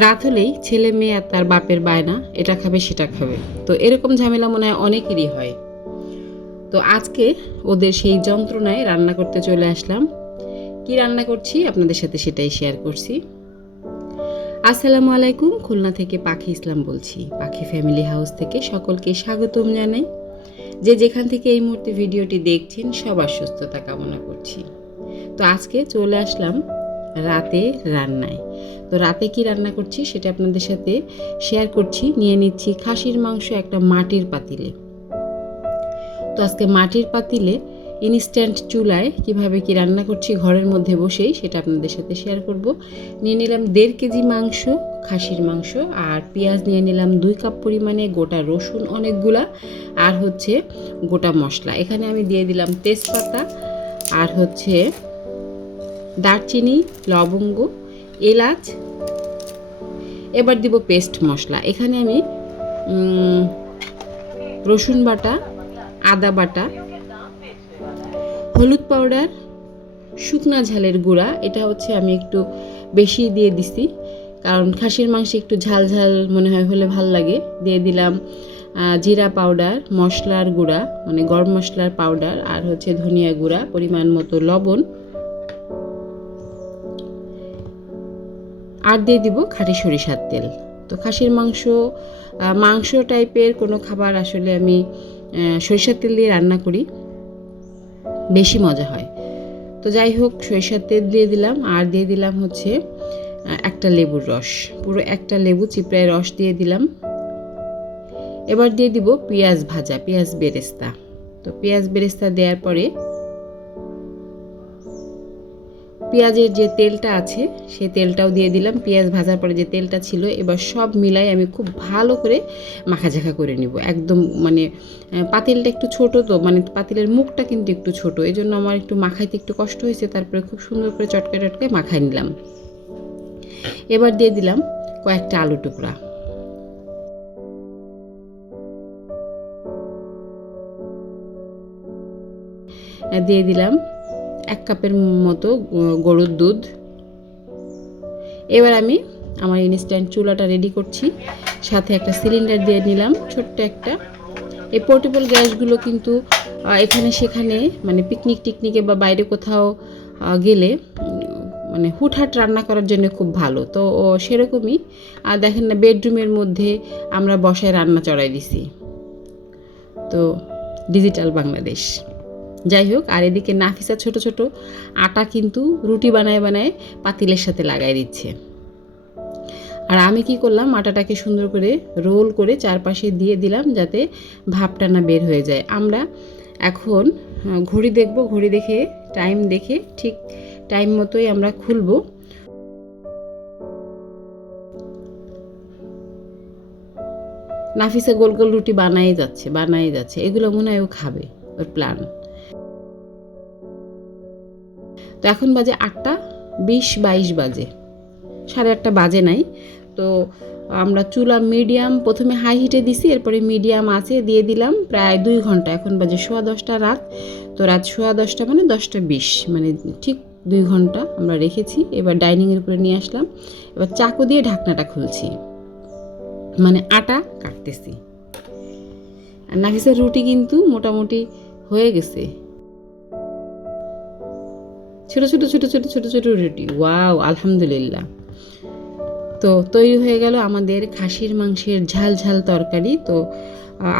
রাত হলেই ছেলে মেয়ে আর তার বাপের বায়না, এটা খাবে, সেটা খাবে। তো এরকম ঝামেলা মনে হয় অনেকেরই হয়। তো আজকে ওদের সেই যন্ত্রণায় রান্না করতে চলে আসলাম। কি রান্না করছি? আপনাদের সাথে সেটাই শেয়ার করছি। আসসালামু আলাইকুম, খুলনা থেকে পাখি ইসলাম বলছি। পাখি ফ্যামিলি হাউস থেকে সকলকে স্বাগতম জানাই। যে যেখান থেকে এই মুহূর্তে ভিডিওটি দেখছেন, সবার সুস্থতা কামনা করছি। তো আজকে চলে আসলাম রাতে রান্নায়। তো রাতে কি রান্না করছি সেটা আপনাদের সাথে শেয়ার করছি। নিয়ে নিচ্ছি খাসির মাংস একটা মাটির পাতিলে। তো আজকে মাটির পাতিলে ইনস্ট্যান্ট চুলায় কীভাবে কি রান্না করছি ঘরের মধ্যে বসেই সেটা আপনাদের সাথে শেয়ার করব। নিয়ে নিলাম দেড় কেজি মাংস, খাসির মাংস আর পেঁয়াজ নিয়ে নিলাম দুই কাপ পরিমাণে, গোটা রসুন অনেকগুলা আর হচ্ছে গোটা মশলা। এখানে আমি দিয়ে দিলাম তেজপাতা আর হচ্ছে দারচিনি, লবঙ্গ, এলাচ। এবার দিব পেস্ট মশলা। এখানে আমি রসুন বাটা, আদা বাটা, হলুদ পাউডার, শুকনা ঝালের গুঁড়া। এটা হচ্ছে আমি একটু বেশি দিয়ে দিছি। কারণ খাসির মাংসে একটু ঝাল ঝাল মনে হয় হলে ভালো লাগে। দিয়ে দিলাম জিরা পাউডার, মশলার গুঁড়া মানে গরম মশলার পাউডার, আর হচ্ছে ধনিয়া গুঁড়া, পরিমাণ মতো লবণ। আর দিয়ে দিব খাঁটি সরিষার তেল। তো খাসির মাংস মাংস টাইপের কোনো খাবার আসলে আমি সরিষার তেল দিয়ে রান্না করি। বেশি মজা হয়। তো যাই হোক, সরিষার তেল দিয়ে দিলাম। আর দিয়ে দিলাম হচ্ছে একটা লেবুর রস। পুরো একটা লেবু চিপড়ায় রস দিয়ে দিলাম। এবার দিয়ে দিব পেঁয়াজ ভাজা, পেঁয়াজ বেরেস্তা। তো পেঁয়াজ বেরেস্তা দেওয়ার পরে পেঁয়াজের যে তেলটা আছে সেই তেলটাও দিয়ে দিলাম। পেঁয়াজ ভাজার পরে যে তেলটা ছিল, এবার সব মিলাই আমি খুব ভালো করে মাখাঝাখা করে নিব। একদম মানে পাতিলটা একটু ছোট তো মানে পাতিলের মুখটা কিন্তু একটু ছোট। এই জন্য আমার একটু মাখাইতে একটু কষ্ট হয়েছে, তারপরে খুব সুন্দর করে চটকে চটকে মাখাই নিলাম। এবার দিয়ে দিলাম কয়েকটা আলু টুকরা। দিয়ে দিলাম এক কাপের মতো গরুর দুধ। এবার আমি আমার ইনস্ট্যান্ট চুলাটা রেডি করছি। সাথে একটা সিলিন্ডার দিয়ে নিলাম, ছোট্ট একটা। এই পোর্টেবল গ্যাসগুলো কিন্তু এখানে সেখানে মানে পিকনিক টিকনিকে বা বাইরে কোথাও গেলে মানে হুটহাট রান্না করার জন্য খুব ভালো। তো সেরকমই। আর দেখেন না, বেডরুমের মধ্যে আমরা বসায় রান্না চড়াই দিছি। তো, ডিজিটাল বাংলাদেশ। যাই হোক আর এদিকে নাফিসা ছোট ছোট আটা কিন্তু রুটি বানায় বানায় পাতিলের সাথে লাগাই দিচ্ছে। আর আমি কি করলাম, আটাটাকে সুন্দর করে রোল করে চারপাশে দিয়ে দিলাম যাতে ভাপটা না বের হয়ে যায়। আমরা এখন ঘড়ি দেখব, ঘড়ি দেখে টাইম দেখে ঠিক টাইম মতোই আমরা খুলব। নাফিসা গোল গোল রুটি বানাই যাচ্ছে বানাই যাচ্ছে। এগুলো মনে হয় ও খাবে, ওর প্ল্যান তো এখন বাজে আটটা বিশ বাইশ বাজে। সাড়ে আটটা বাজে নাই। তো আমরা চুলা মিডিয়াম প্রথমে হাই হিটে দিছি, এরপরে মিডিয়াম আছে দিয়ে দিলাম প্রায় দুই ঘণ্টা। এখন বাজে সোয়া দশটা রাত। তো রাত সোয়া দশটা মানে দশটা বিশ মানে ঠিক দুই ঘণ্টা আমরা রেখেছি। এবার ডাইনিংয়ের উপরে নিয়ে আসলাম। এবার চাকু দিয়ে ঢাকনাটা খুলছি। মানে আটা কাটতেছি। আর নাফিসের রুটি কিন্তু মোটামুটি হয়ে গেছে। ছোট ছোট ছোট ছোট ছোট ছোট রুটি। ওয়াও, আলহামদুলিল্লাহ। তো তৈরি হয়ে গেল আমাদের খাসির মাংসের ঝাল ঝাল তরকারি। তো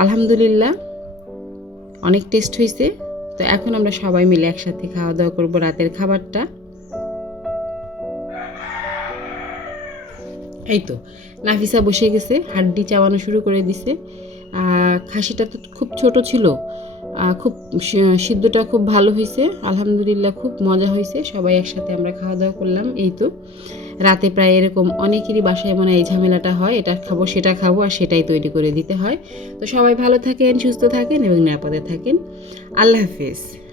আলহামদুলিল্লাহ, অনেক টেস্ট হয়েছে তো এখন আমরা সবাই মিলে একসাথে খাওয়া দাওয়া করব রাতের খাবারটা। এই তো, নাফিসা বসে গেছে, হাড্ডি চাওয়ানো শুরু করে দিছে। খাসিটা তো খুব ছোট ছিল। আর খুব সিদ্ধটা খুব ভালো হয়েছে। আলহামদুলিল্লাহ খুব মজা হয়েছে। সবাই একসাথে আমরা খাওয়া দাওয়া করলাম, এই তো। রাতে প্রায় এরকম অনেকেরই বাসায় মানে এই ঝামেলাটা হয়, এটা খাব, সেটা খাব আর সেটাই তৈরি করে দিতে হয়। তো সবাই ভালো থাকেন, সুস্থ থাকেন এবং নিরাপদে থাকেন। আল্লাহ হাফেজ।